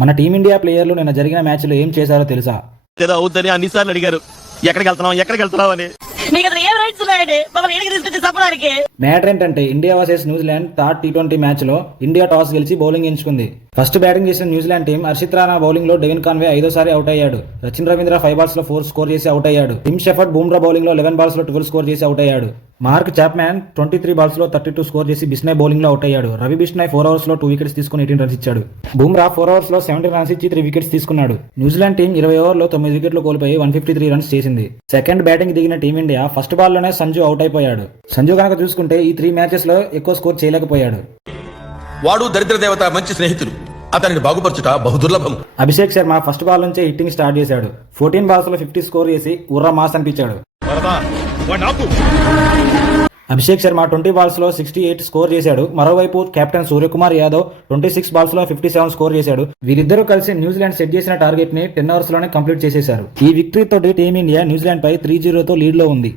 మన టీమిండియా ప్లేయర్లు నిన్న జరిగిన మ్యాచ్లో ఏం చేశారో తెలుసా? ఏదో అవుతుందని అన్నిసార్లు అడిగారు, ఎక్కడికి వెళ్తున్నావు అని. మ్యాటర్ ఏంటంటే ఇండియా వర్సెస్ న్యూజిలాండ్ థర్డ్ టీ20 మ్యాచ్ లో ఇండియా టాస్ గెలిచి బౌలింగ్ ఎంచుకుంది. ఫస్ట్ బ్యాటింగ్ చేసిన New Zealand team Harshit Rana bowling లో డెవిన్ కాన్వే 5వ సారి అవుట్ అయ్యాడు. సచిన్ రవీంద్ర 5 బాల్స్ లో 4 స్కోర్ చేసి అవుట్ అయ్యాడు. టిమ్ షెఫర్డ్ బూమ్రా బౌలింగ్ లో 11 బాల్స్ లో 12 స్కోర్ చేసి అవుట్ అయ్యాడు. మార్క్ చాప్మ్యాన్ 23 బాల్స్ లో 32 స్కోర్ చేసి బిష్నాయ్ బౌలింగ్ లో అవుట్ అయ్యాడు. రవి బిష్నాయ్ 4 ఓవర్స్ లో 2 వికెట్స్ తీసుకుని 18 రన్స్ ఇచ్చాడు. బూమ్రా 4 ఓవర్స్ లో 17 రన్స్ ఇచ్చి 3 వికెట్స్ తీసుకున్నాడు. న్యూజిలాండ్ టీం 20 ఓవర్లో 9 వికెట్లు కోల్పోయి 153 రన్స్ చేసింది. సెకండ్ బ్యాటింగ్ దిగిన టీమిండియా ఫస్ట్ బాల్ లోనే సంజు అవుట్ అయిపోయాడు. సంజు కనుక చూసుకుంటే ఈ 3 మ్యాచెస్ లో ఎక్కువ స్కోర్ చేయలేకపోయాడు. వాడు దరిద్ర దేవత మంచి స్నేహితుడు, అతనిని బాగుపరచుట బహుదుర్లభం. అభిషేక్ శర్మ ఫస్ట్ బాల్ నుంచే హిట్టింగ్ స్టార్ట్ చేశాడు. 14 బాల్స్ లో 50 స్కోర్ చేసి ఉర్రా మాస్ అనిపించాడు. అభిషేక్ శర్మ 20 బాల్స్ లో 68 స్కోర్ చేశాడు. మరోవైపు కెప్టెన్ సూర్యకుమార్ యాదవ్ 26 బాల్స్ లో 57 స్కోర్ చేశాడు. వీరిద్దరూ కలిసి న్యూజిలాండ్ సెట్ చేసిన టార్గెట్ ని 10 ఓవర్స్ లోనే కంప్లీట్ చేసేశారు. ఈ విక్టరీ తోటి టీమిండియా న్యూజిలాండ్ పై 3-0 తో లీడ్ లో ఉంది.